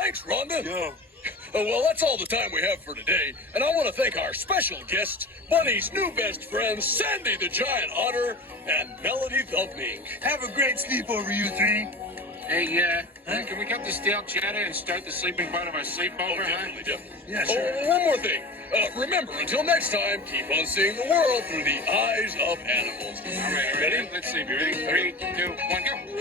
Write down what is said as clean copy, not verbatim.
Thanks, Rhonda. Yo. Well, that's all the time we have for today, and I want to thank our special guests, Bunny's new best friends, Sandy the Giant Otter, and Melody the Mink. Have a great sleepover, you three. Hey, can we cut the stale chatter and start the sleeping part of our sleepover, Definitely, huh? definitely. Yeah, sure. Oh, one more thing. Remember, until next time, keep on seeing the world through the eyes of animals. All right, Ready? let's sleep. You ready? 3, 2, 1, go.